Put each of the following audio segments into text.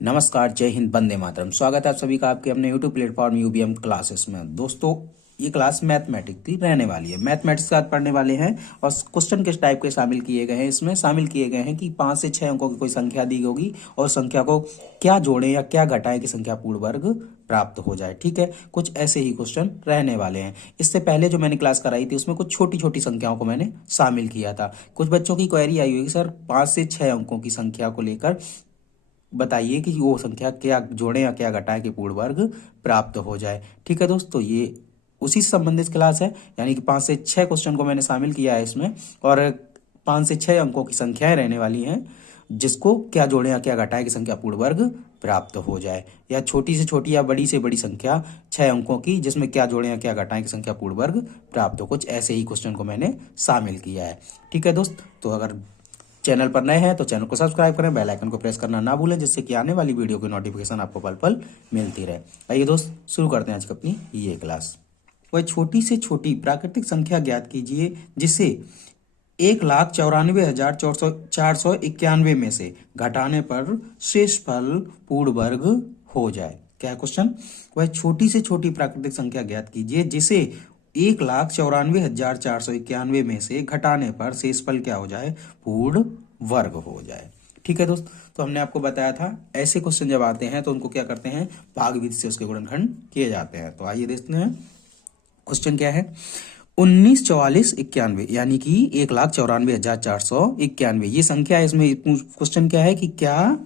नमस्कार, जय हिंद, वंदे मातरम। स्वागत है आप सभी का आपके अपने यूट्यूब प्लेटफॉर्म यूबीएम क्लासेस में। दोस्तों, ये क्लास मैथमेटिक्स की रहने वाली है। मैथमेटिक्स के साथ पढ़ने वाले हैं और क्वेश्चन किस टाइप के शामिल किए गए हैं। इसमें शामिल किए गए हैं कि 5 से 6 अंकों की कोई संख्या दी होगी और संख्या को क्या जोड़ें या क्या घटाएं कि संख्या पूर्ण वर्ग प्राप्त हो जाए। ठीक है, कुछ ऐसे ही क्वेश्चन रहने वाले हैं। इससे पहले जो मैंने क्लास कराई थी उसमें कुछ छोटी छोटी संख्याओं को मैंने शामिल किया था। कुछ बच्चों की क्वेरी आई हुई, सर 5 से 6 अंकों की संख्या को लेकर बताइए कि वो संख्या क्या जोड़ें या क्या घटाएं कि पूर्ण वर्ग प्राप्त हो जाए। ठीक है दोस्तों, ये उसी से संबंधित क्लास है, यानी कि 5 से 6 क्वेश्चन को मैंने शामिल किया है इसमें, और 5 से 6 अंकों की संख्याएं रहने वाली हैं जिसको क्या जोड़ें या क्या घटाएं कि संख्या पूर्ण वर्ग प्राप्त हो जाए, या छोटी से छोटी या बड़ी से बड़ी संख्या 6 अंकों की जिसमें क्या जोड़ें या क्या घटाएं कि संख्या पूर्ण वर्ग प्राप्त हो। कुछ ऐसे ही क्वेश्चन को मैंने शामिल किया है। ठीक है दोस्त, तो अगर चैनल पर नए हैं तो चैनल को सब्सक्राइब करें, बेल आइकन को प्रेस करना ना भूलें जिससे कि आने वाली वीडियो की नोटिफिकेशन आपको पल पल मिलती रहे। आइए दोस्त, शुरू करते हैं आज की अपनी ये क्लास। वह छोटी से छोटी प्राकृतिक संख्या ज्ञात कीजिए जिसे 1,94,491 में से घटाने पर शेष फल पूर्ण वर्ग हो जाए। क्या है क्वेश्चन? वह छोटी से छोटी प्राकृतिक संख्या ज्ञात कीजिए जिसे 1,94,491 में से घटाने पर शेषफल क्या हो जाए? पूर्ण वर्ग हो जाए। ठीक है दोस्त, तो हमने आपको बताया था ऐसे क्वेश्चन जब आते हैं तो उनको क्या करते हैं, भाग विधि से उसके गुणनखंड किए जाते हैं। तो आइए देखते हैं क्वेश्चन क्या है। 194491 यानी कि 1,94,491 ये संख्या है। इसमें क्वेश्चन क्या है कि क्या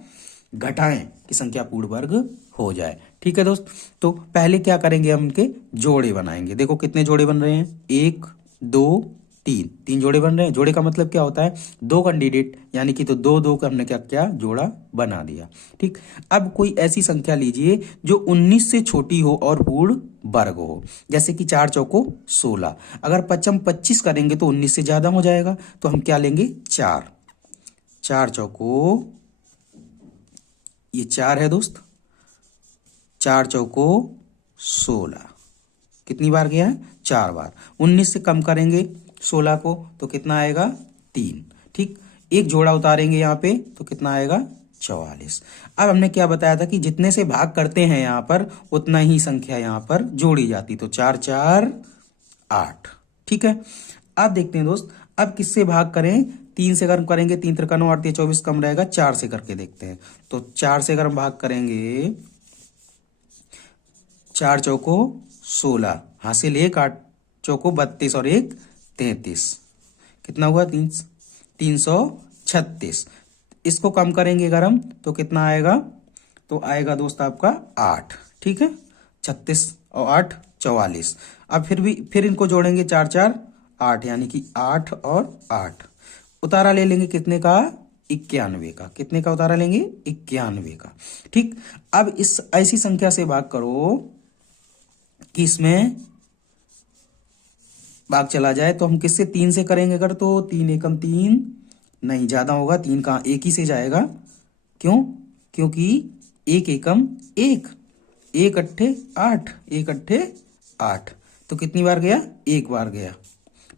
घटाएं कि संख्या पूर्ण वर्ग हो जाए। ठीक है दोस्त, तो पहले क्या करेंगे, हम इनके जोड़े बनाएंगे। देखो कितने जोड़े बन रहे हैं, 1 2 3, 3 जोड़े बन रहे हैं। जोड़े का मतलब क्या होता है, 2 कैंडिडेट, यानी कि तो 2 2 का हमने क्या क्या जोड़ा बना दिया। ठीक, अब कोई ऐसी संख्या लीजिए जो 19 से छोटी हो और पूर्ण वर्ग हो, जैसे कि 4 चौको 16। अगर 25 करेंगे तो 19 से ज्यादा हो जाएगा, तो हम क्या लेंगे, 4 चौको, ये 4 है दोस्त, 4 चौको 16, कितनी बार गया है, 4 बार। 19 से कम करेंगे 16 को तो कितना आएगा, 3। ठीक, एक जोड़ा उतारेंगे यहाँ पे तो कितना आएगा, 44। अब हमने क्या बताया था कि जितने से भाग करते हैं यहाँ पर उतना ही संख्या यहाँ पर जोड़ी जाती, तो 4 4 8। ठीक है, अब देखते हैं दोस्त, अब किससे भाग करें, 3 से अगर करेंगे, 3 3 9 8 24 कम रहेगा, 4 से करके देखते हैं। तो 4 से अगर हम भाग करेंगे, 4 चौको 16, हासिल 1, 8 चौको 32 और 1 33, कितना हुआ, 336। इसको कम करेंगे अगर हम तो कितना आएगा, तो आएगा दोस्त आपका 8। ठीक है, 36 और 8 44। अब फिर इनको जोड़ेंगे, 4 4 8, यानी कि 8 और 8। उतारा ले लेंगे कितने का, 91 का। कितने का उतारा लेंगे, 91 का। ठीक, अब इस ऐसी संख्या से भाग करो कि इसमें भाग चला जाए, तो हम किससे, 3 से करेंगे अगर, तो 3 एकम 3, नहीं ज्यादा होगा, 3 का 1 ही से जाएगा। क्यों, क्योंकि 1 एकम 1, 1 अट्ठे 8, 1 अट्ठे 8, तो कितनी बार गया, 1 बार गया।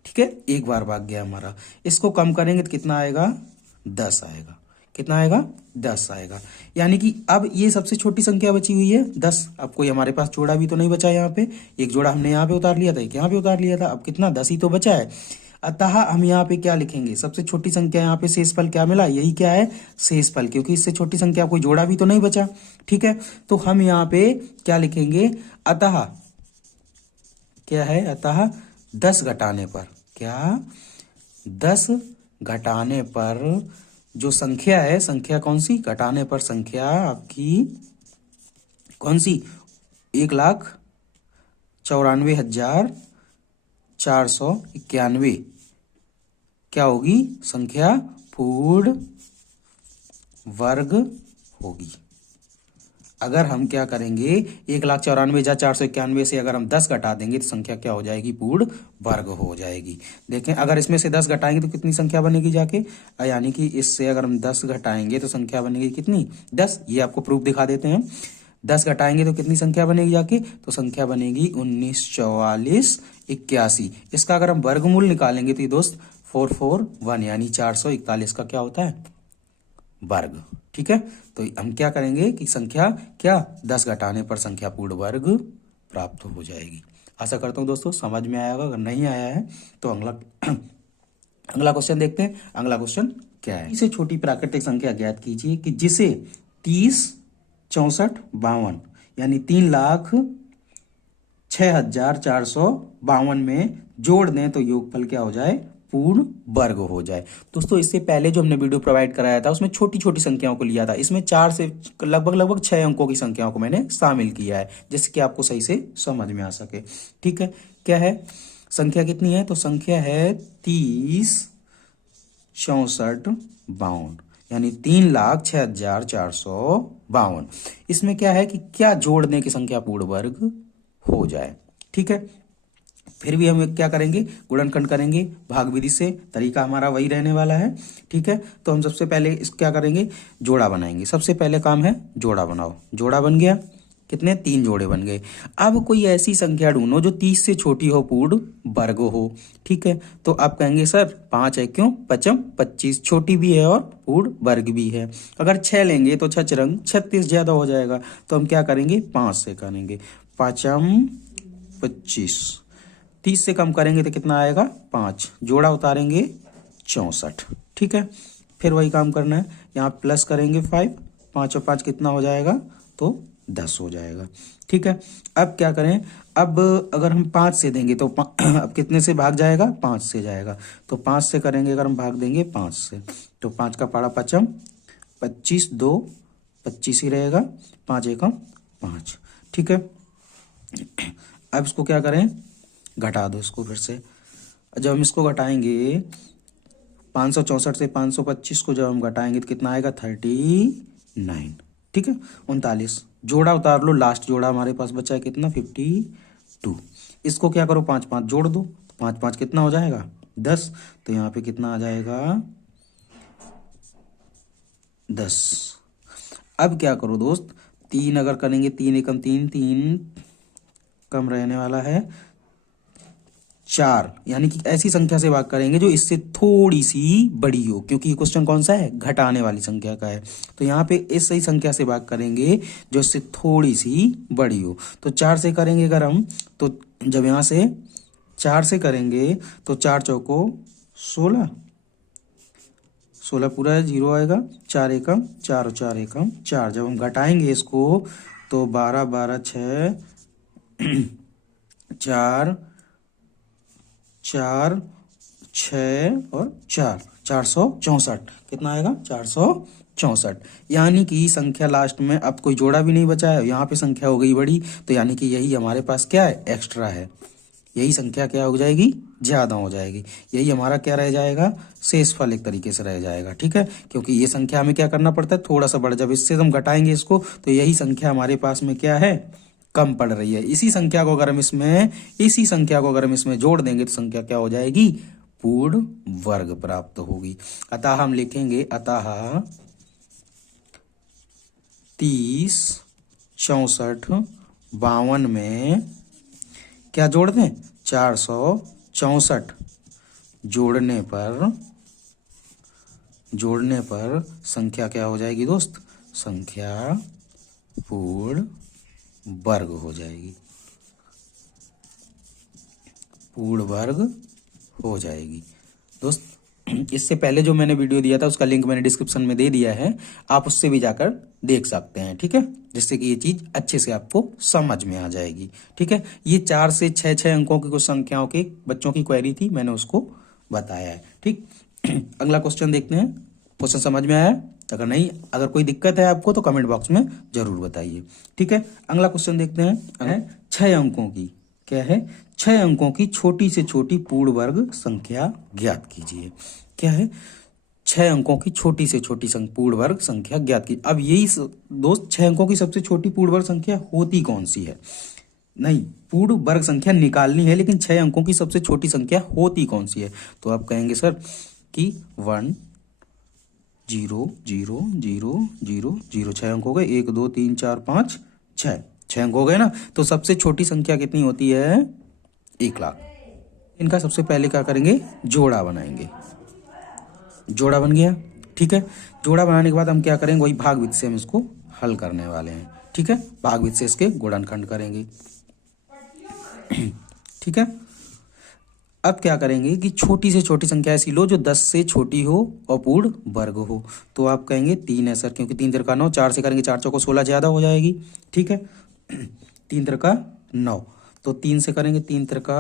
ठीक है, 1 बार भाग गया हमारा। इसको कम करेंगे तो कितना आएगा, 10 आएगा। कितना आएगा, 10 आएगा। यानी कि अब ये सबसे छोटी संख्या बची हुई है 10। अब कोई हमारे पास जोड़ा भी तो नहीं बचा यहाँ पे, एक जोड़ा हमने यहाँ पे उतार लिया था, एक यहाँ पे उतार लिया था, अब कितना, 10 ही तो बचा है। अतः हम यहाँ पे क्या लिखेंगे, सबसे छोटी संख्या यहाँ पे शेषफल क्या मिला, यही क्या है, शेषफल, क्योंकि इससे छोटी संख्या कोई जोड़ा भी तो नहीं बचा। ठीक है, तो हम यहाँ पे क्या लिखेंगे, अतः क्या है, अतः 10 घटाने पर, क्या, 10 घटाने पर जो संख्या है, संख्या कौन सी, घटाने पर संख्या आपकी कौन सी, 1,94,491 क्या होगी, संख्या पूर्ण वर्ग होगी। अगर हम क्या करेंगे, 1,94,491 से अगर हम 10 घटा देंगे तो संख्या क्या हो जाएगी, पूर्ण वर्ग हो जाएगी। देखें, अगर इसमें से 10 घटाएंगे तो कितनी संख्या बनेगी जाके, यानी कि इससे अगर हम 10 घटाएंगे तो संख्या बनेगी कितनी, 10। ये आपको प्रूफ दिखा देते हैं। 10 घटाएंगे तो कितनी संख्या बनेगी जाके, तो संख्या बनेगी 194481। इसका अगर हम वर्गमूल निकालेंगे तो ये दोस्त 441, यानी 441 का क्या होता है, वर्ग। ठीक है, तो हम क्या करेंगे कि संख्या क्या 10 घटाने पर संख्या पूर्ण वर्ग प्राप्त हो जाएगी। आशा करता हूँ दोस्तों समझ में आया होगा। अगर नहीं आया है तो अगला अगला क्वेश्चन देखते हैं। अगला क्वेश्चन क्या है, इसे छोटी प्राकृतिक संख्या ज्ञात कीजिए कि जिसे 30, 64, 52 यानी 3,06,452 में जोड़ दें तो योगफल क्या हो जाए, पूर्ण वर्ग हो जाए। दोस्तों इससे पहले जो हमने वीडियो प्रोवाइड कराया था उसमें छोटी छोटी संख्याओं को लिया था, इसमें 4 से लगभग 6 अंकों की संख्याओं को मैंने शामिल किया है जिससे कि आपको सही से समझ में आ सके। ठीक है, क्या है संख्या कितनी है, तो संख्या है 30, 64, 52 यानी 3,06,452। इसमें क्या है कि क्या जोड़ने की संख्या पूर्ण वर्ग हो जाए। ठीक है, फिर भी हम क्या करेंगे, गुणनखंड करेंगे भाग विधि से, तरीका हमारा वही रहने वाला है। ठीक है, तो हम सबसे पहले इस क्या करेंगे, जोड़ा बनाएंगे। सबसे पहले काम है जोड़ा बनाओ। जोड़ा बन गया, कितने 3 जोड़े बन गए। अब कोई ऐसी संख्या ढूंढो जो 30 से छोटी हो, पूर्ण वर्ग हो। ठीक है, तो आप कहेंगे सर 5 है, क्यों, 5 25 छोटी भी है और पूर्ण वर्ग भी है। अगर 6 लेंगे तो 6 रंग 36 ज्यादा हो जाएगा, तो हम क्या करेंगे 5 से करेंगे। 5 25, 30 से कम करेंगे तो कितना आएगा 5, जोड़ा उतारेंगे 64। ठीक है, फिर वही काम करना है, यहाँ प्लस करेंगे 5, 5 और 5 कितना हो जाएगा, तो 10 हो जाएगा। ठीक है, अब क्या करें, अब अगर हम 5 से देंगे तो अब कितने से भाग जाएगा, 5 से जाएगा। तो 5 से करेंगे, अगर हम भाग देंगे 5 से तो 5 का पाड़ा 5, 25 2 25 ही रहेगा, 5 एकम 5। ठीक है, अब इसको क्या करें, घटा दो इसको फिर से। जब हम इसको घटाएंगे 564 से 525 को जब हम घटाएंगे तो कितना आएगा 39। ठीक है, 39, जोड़ा उतार लो, लास्ट जोड़ा हमारे पास बचा है कितना 52। इसको क्या करो 5 5 जोड़ दो, 5 5 कितना हो जाएगा 10, तो यहाँ पे कितना आ जाएगा 10। अब क्या करो दोस्त, 3 अगर करेंगे 3 एकम 3, 3 कम रहने वाला है 4, यानी कि ऐसी संख्या से भाग करेंगे जो इससे थोड़ी सी बड़ी हो, क्योंकि ये क्वेश्चन कौन सा है, घटाने वाली संख्या का है। तो यहाँ पे इस सही संख्या से भाग करेंगे जो इससे थोड़ी सी बड़ी हो। तो 4 से करेंगे अगर हम, तो जब यहाँ से 4 से करेंगे तो 4 चौको 16, 16 पूरा 0 आएगा, 4 एकम 4 और 4 एकम 4। जब हम घटाएंगे इसको तो 12 12 6 4 4 6 और 4, 464 कितना आएगा 464। यानी कि संख्या लास्ट में अब कोई जोड़ा भी नहीं बचा है, यहाँ पे संख्या हो गई बड़ी, तो यानी कि यही हमारे पास क्या है, एक्स्ट्रा है। यही संख्या क्या हो जाएगी, ज्यादा हो जाएगी। यही हमारा क्या रह जाएगा, शेषफल एक तरीके से रह जाएगा। ठीक है, क्योंकि ये संख्या हमें क्या करना पड़ता है, थोड़ा सा बढ़, जब इससे हम घटाएंगे इसको तो यही संख्या हमारे पास में क्या है, कम पड़ रही है। इसी संख्या को अगर हम इसमें जोड़ देंगे तो संख्या क्या हो जाएगी, पूर्ण वर्ग प्राप्त होगी। अतः हम लिखेंगे, अतः 30, 64, 52 में क्या जोड़ दें, 464 जोड़ने पर संख्या क्या हो जाएगी दोस्त, संख्या पूर्ण वर्ग हो जाएगी, पूर्ण वर्ग हो जाएगी। दोस्त इससे पहले जो मैंने वीडियो दिया था उसका लिंक मैंने डिस्क्रिप्शन में दे दिया है, आप उससे भी जाकर देख सकते हैं। ठीक है, जिससे कि ये चीज अच्छे से आपको समझ में आ जाएगी। ठीक है, ये 4 से 6 अंकों की कुछ संख्याओं के बच्चों की क्वेरी थी, मैंने उसको बताया है। ठीक, अगला क्वेश्चन देखते हैं। क्वेश्चन समझ में आया, अगर नहीं, अगर कोई दिक्कत है आपको तो कमेंट बॉक्स में जरूर बताइए। ठीक है, अगला क्वेश्चन देखते हैं। 6 अंकों की क्या है, 6 अंकों की छोटी से छोटी पूर्ण वर्ग संख्या ज्ञात कीजिए। क्या है, 6 अंकों की छोटी से छोटी पूर्ण वर्ग संख्या ज्ञात की। अब यही दोस्त 6 अंकों की सबसे छोटी पूर्ण वर्ग संख्या होती कौन सी है, नहीं, पूर्ण वर्ग संख्या निकालनी है, लेकिन 6 अंकों की सबसे छोटी संख्या होती कौन सी है। तो आप कहेंगे सर कि 1 0 0 0 0 0, 6 अंक हो गए, 1 2 3 4 5 6, 6 अंक हो गए ना। तो सबसे छोटी संख्या कितनी होती है, 1 लाख। इनका सबसे पहले क्या करेंगे, जोड़ा बनाएंगे। जोड़ा बन गया, ठीक है। जोड़ा बनाने के बाद हम क्या करेंगे, वही भागविध से हम इसको हल करने वाले हैं। ठीक है, भागविध से इसके गुणनखंड करेंगे। ठीक है, अब क्या करेंगे कि छोटी से छोटी संख्या ऐसी लो जो 10 से छोटी हो और पूर्ण वर्ग हो। तो आप कहेंगे 3 है सर, क्योंकि 3 तिरका 9, 4 से करेंगे 4 चौको 16 ज़्यादा हो जाएगी। ठीक है, 3 तिरका 9, तो 3 से करेंगे 3 तिरका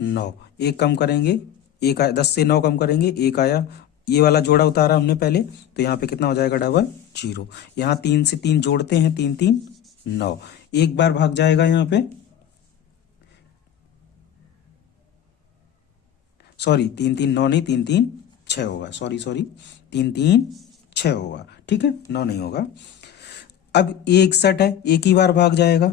9, एक कम करेंगे, एक आया, 10 से 9 कम करेंगे, एक आया, ये वाला जोड़ा उतारा हमने पहले, तो यहाँ पे कितना हो जाएगा, डबल 0। यहाँ 3 से 3 जोड़ते हैं, 3 3 9, एक बार भाग जाएगा यहाँ पे, सॉरी 3 3 9 नहीं, 3 3 6 होगा, सॉरी 3 3 6 होगा। ठीक है, 9 नहीं होगा। अब 61 है, एक ही बार भाग जाएगा,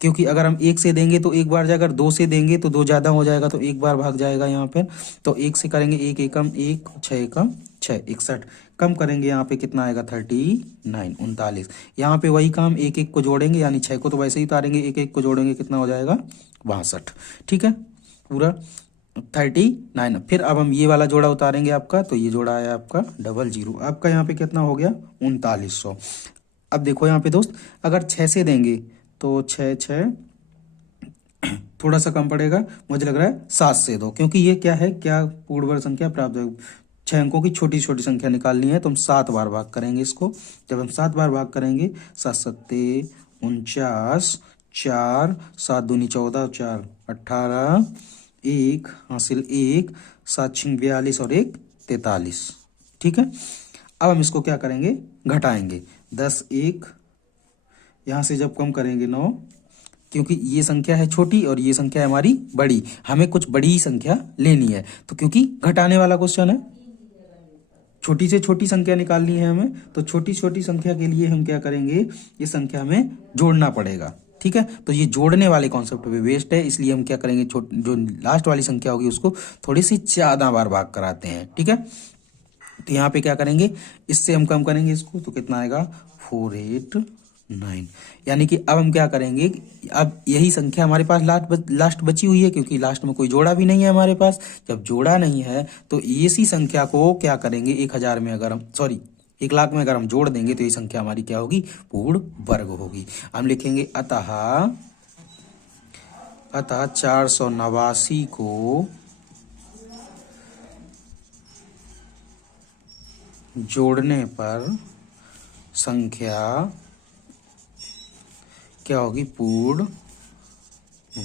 क्योंकि अगर हम 1 से देंगे तो एक बार जाएगा, अगर 2 से देंगे तो 2 ज़्यादा हो जाएगा, तो एक बार भाग जाएगा यहाँ पे। तो 1 से करेंगे, 1 एकम 1, 6 एकम 6, 61 कम करेंगे, यहाँ पे कितना आएगा, 39 39। यहाँ पे वही काम, 1 1 को जोड़ेंगे, यानी 6 को तो वैसे ही उतारेंगे, 1 1 को जोड़ेंगे, कितना हो जाएगा, 62। ठीक है, पूरा 39। फिर अब हम ये वाला जोड़ा उतारेंगे आपका, तो ये जोड़ा आया आपका 00, आपका यहाँ पे कितना हो गया, 3900। अब देखो यहाँ पे दोस्त, अगर 6 से देंगे तो 6 6 थोड़ा सा कम पड़ेगा, मुझे लग रहा है 7 से दो, क्योंकि ये क्या है, क्या पूर्ण वर्ग संख्या प्राप्त है, 6 अंकों की छोटी छोटी संख्या निकालनी है, तो हम 7 बार भाग करेंगे इसको। जब हम 7 बार भाग करेंगे, 7 सत्ते 49, 4 7 दूनी 14, 4 18, 1 हासिल 1, 7 6 42 और 1 43। ठीक है, अब हम इसको क्या करेंगे, घटाएंगे, 10 1, यहाँ से जब कम करेंगे 9, क्योंकि ये संख्या है छोटी और ये संख्या है हमारी बड़ी, हमें कुछ बड़ी संख्या लेनी है, तो क्योंकि घटाने वाला क्वेश्चन है, छोटी से छोटी संख्या निकालनी है हमें, तो छोटी छोटी संख्या के लिए हम क्या करेंगे, ये संख्या हमें जोड़ना पड़ेगा। ठीक है, तो ये जोड़ने वाले कॉन्सेप्ट पे बेस्ड है, इसलिए हम क्या करेंगे, जो लास्ट वाली संख्या होगी उसको थोड़ी सी ज्यादा बार भाग कराते हैं। ठीक है, तो यहाँ पे क्या करेंगे, इससे हम कम करेंगे इसको, तो कितना आएगा, 489। यानी कि अब हम क्या करेंगे, अब यही संख्या हमारे पास लास्ट बची हुई है, क्योंकि लास्ट में कोई जोड़ा भी नहीं है हमारे पास। जब जोड़ा नहीं है तो इसी संख्या को क्या करेंगे, 1000 में अगर हम, सॉरी 1 लाख में अगर हम जोड़ देंगे तो ये संख्या हमारी क्या होगी, पूर्ण वर्ग होगी। हम लिखेंगे अतः 489 को जोड़ने पर संख्या क्या होगी, पूर्ण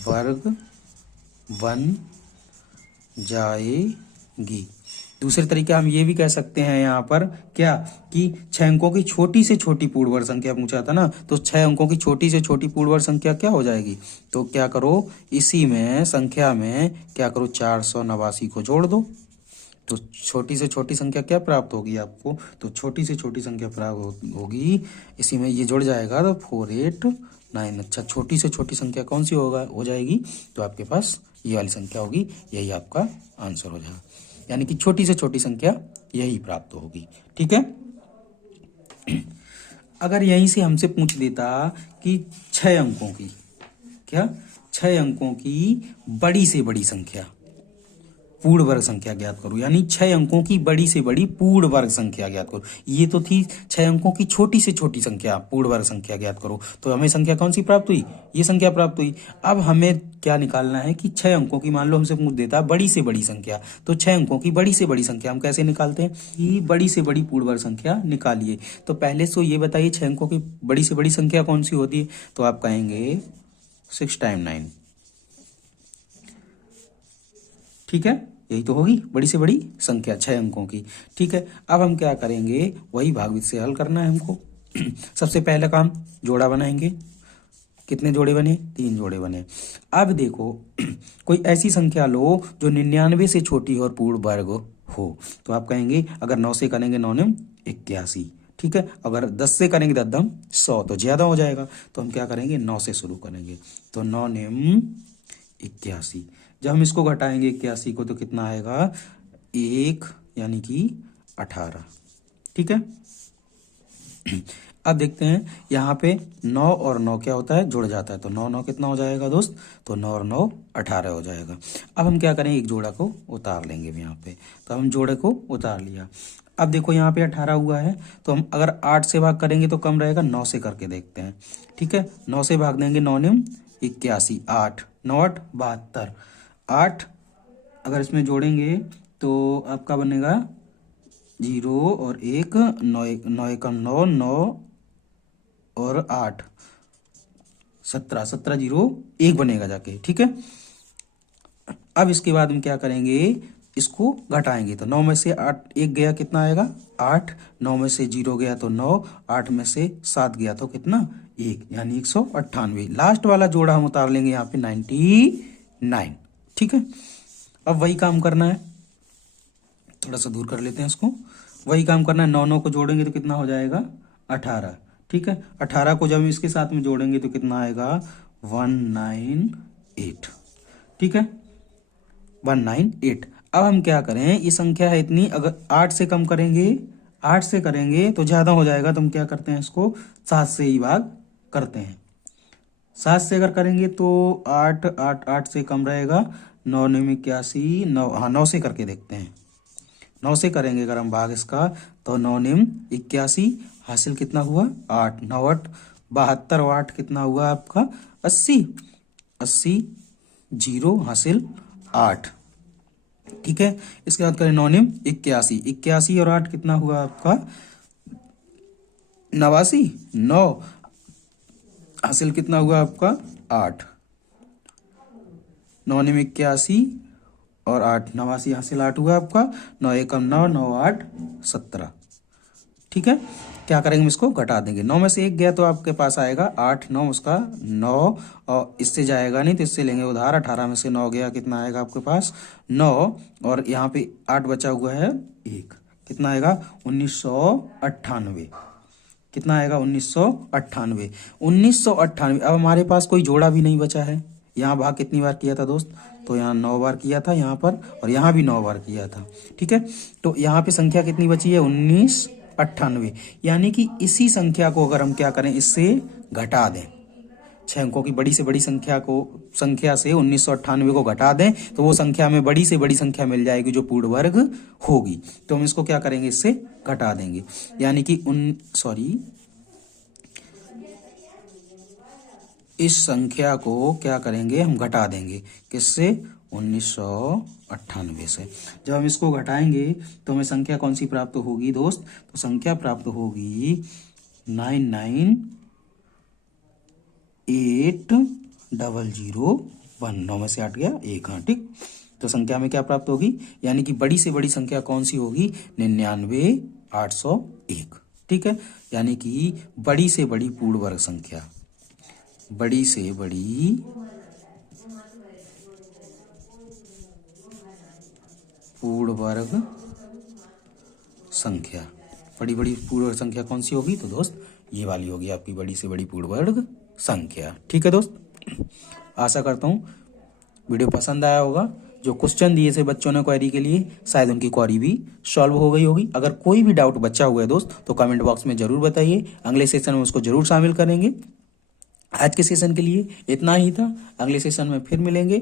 वर्ग बन जाएगी। दूसरे तरीके हम ये भी कह सकते हैं यहाँ पर क्या, कि 6 अंकों की छोटी से छोटी पूर्ण वर्ग संख्या पूछा था ना, तो 6 अंकों की छोटी से छोटी पूर्ण वर्ग संख्या क्या हो जाएगी, तो क्या करो, इसी में संख्या में क्या करो, 489 को जोड़ दो, तो छोटी से छोटी संख्या क्या प्राप्त होगी आपको, तो छोटी से छोटी संख्या प्राप्त होगी, इसी में ये जुड़ जाएगा, तो 489। अच्छा, छोटी से छोटी संख्या कौन सी हो जाएगी, तो आपके पास ये वाली संख्या होगी, यही आपका आंसर हो जाएगा, यानी कि छोटी से छोटी संख्या यही प्राप्त होगी। ठीक है, अगर यहीं से हमसे पूछ देता कि 6 अंकों की, क्या 6 अंकों की बड़ी से बड़ी संख्या पूर्ण वर्ग संख्या ज्ञात करो, यानी 6 अंकों की बड़ी से बड़ी पूर्ण वर्ग संख्या ज्ञात करो, ये तो थी 6 अंकों की छोटी से छोटी संख्या पूर्ण वर्ग संख्या ज्ञात करो, तो हमें संख्या कौन सी प्राप्त हुई, ये संख्या प्राप्त हुई। अब हमें क्या निकालना है कि 6 अंकों की, मान लो हमसे पूछ देता बड़ी से बड़ी संख्या, तो 6 अंकों की बड़ी से बड़ी संख्या हम कैसे निकालते हैं, कि बड़ी से बड़ी पूर्ण वर्ग संख्या निकालिए। तो पहले तो ये बताइए 6 अंकों की बड़ी से बड़ी संख्या कौन सी होती है, तो आप कहेंगे 6 टाइम 9। ठीक है, यही तो होगी बड़ी से बड़ी संख्या 6 अंकों की। ठीक है, अब हम क्या करेंगे, वही भागविध से हल करना है हमको। सबसे पहला काम, जोड़ा बनाएंगे, कितने जोड़े बने, 3 जोड़े बने। अब देखो कोई ऐसी संख्या लो जो 99 से छोटी और पूर्ण वर्ग हो, तो आप कहेंगे अगर 9 से करेंगे 9 9 81। ठीक है, अगर 10 से करेंगे 10 10 100, तो ज्यादा हो जाएगा, तो हम क्या करेंगे, 9 से शुरू करेंगे, तो 9 9 81। जब हम इसको घटाएंगे 81 को, तो कितना आएगा, 1 यानी कि 18। ठीक है, अब देखते हैं यहाँ पे 9 और 9 क्या होता है, जुड़ जाता है, तो 9 9 कितना हो जाएगा दोस्त, तो 9 और 9 18 हो जाएगा। अब हम क्या करें, एक जोड़ा को उतार लेंगे यहाँ पे, तो हम जोड़े को उतार लिया। अब देखो यहाँ पे 18 हुआ है, तो हम अगर 8 से भाग करेंगे तो कम रहेगा, 9 से करके देखते हैं। ठीक है, 9 से भाग देंगे, 9 निम 81, 8 9 8 72, 8 अगर इसमें जोड़ेंगे तो आपका बनेगा 0 और 1, 9 9 एकम 9, 9 और 8 17, 17 0 1 बनेगा जाके। ठीक है, अब इसके बाद हम क्या करेंगे, इसको घटाएंगे। तो 9 में से 8 1 गया, कितना आएगा 8, 9 में से 0 गया तो 9, 8 में से 7 गया तो कितना 1, यानी 198। लास्ट वाला जोड़ा हम उतार लेंगे यहाँ पे 99। ठीक है, अब वही काम करना है, थोड़ा सा दूर कर लेते हैं इसको। वही काम करना है, 9 9 को जोड़ेंगे तो कितना हो जाएगा 18। ठीक है, 18 को जब इसके साथ में जोड़ेंगे तो कितना आएगा 198। ठीक है, 198। अब हम क्या करें, ये संख्या है इतनी, अगर 8 से कम करेंगे, 8 से करेंगे तो ज्यादा हो जाएगा, तो हम क्या करते हैं, इसको 7 से ही भाग करते हैं। 7 से अगर करेंगे तो 8 8 8 से कम रहेगा, 9 9 81, 9 हाँ 9 से करके देखते हैं। 9 से करेंगे अगर हम भाग इसका, तो 9 9 81, हासिल कितना हुआ 8, 9 8 72, 8 कितना हुआ आपका 80, 80 0 हासिल 8। ठीक है, इसके बाद करें 9 9 81, 81 और 8 कितना हुआ आपका 89, 9 हासिल कितना हुआ आपका 8, 9 9 81 और 8, 89 हासिल 8 हुआ आपका, 9 एकम 9, 9 8 17। ठीक है, क्या करेंगे, हम इसको घटा देंगे। 9 में से 1 गया तो आपके पास आएगा 8, 9 उसका 9, और इससे जाएगा नहीं तो इससे लेंगे उधार। 18 में से 9 गया, कितना आएगा आपके पास 9, और यहाँ पे 8 बचा हुआ है 1, कितना आएगा 1998। कितना आएगा 1998, 1998। अब हमारे पास कोई जोड़ा भी नहीं बचा है। यहाँ भाग कितनी बार किया था दोस्त, तो यहाँ 9 बार किया था यहाँ पर, और यहाँ भी 9 बार किया था। ठीक है, तो यहाँ पे संख्या कितनी बची है 1998, यानी कि इसी संख्या को अगर हम क्या करें, इससे घटा दें, 6 अंकों की बड़ी से बड़ी संख्या से 1998 को घटा दें, तो वो संख्या में बड़ी से बड़ी संख्या मिल जाएगी जो पूर्ण वर्ग होगी। तो हम इसको क्या करेंगे, इससे घटा देंगे, यानी कि इस संख्या को क्या करेंगे, हम घटा देंगे, किससे 1998 से। जब हम इसको घटाएंगे तो हमें संख्या कौन सी प्राप्त होगी दोस्त, तो संख्या प्राप्त होगी 99801। 9 में से 8 गया 1, हाँ ठीक। तो संख्या में क्या प्राप्त होगी, यानी कि बड़ी से बड़ी संख्या कौन सी होगी 99801। ठीक है, यानी कि बड़ी से बड़ी पूर्ण वर्ग संख्या, बड़ी से बड़ी पूर्ण वर्ग संख्या, बड़ी बड़ी पूर्ण वर्ग संख्या कौन सी होगी, तो दोस्त ये वाली होगी आपकी बड़ी से बड़ी पूर्ण वर्ग संख्या। ठीक है दोस्त, आशा करता हूँ वीडियो पसंद आया होगा। जो क्वेश्चन दिए थे बच्चों ने क्वेरी के लिए, शायद उनकी क्वेरी भी सॉल्व हो गई होगी। अगर कोई भी डाउट बचा हुआ है दोस्त तो कमेंट बॉक्स में जरूर बताइए, अगले सेशन में उसको जरूर शामिल करेंगे। आज के सेशन के लिए इतना ही था, अगले सेशन में फिर मिलेंगे।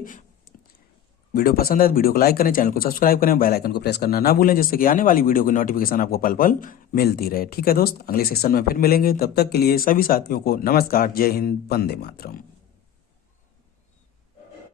वीडियो पसंद है तो वीडियो को लाइक करें, चैनल को सब्सक्राइब करें, बेल आइकन को प्रेस करना ना भूलें, जिससे कि आने वाली वीडियो की नोटिफिकेशन आपको पल पल मिलती रहे। ठीक है दोस्त, अगले सेशन में फिर मिलेंगे, तब तक के लिए सभी साथियों को नमस्कार, जय हिंद, वंदे मातरम।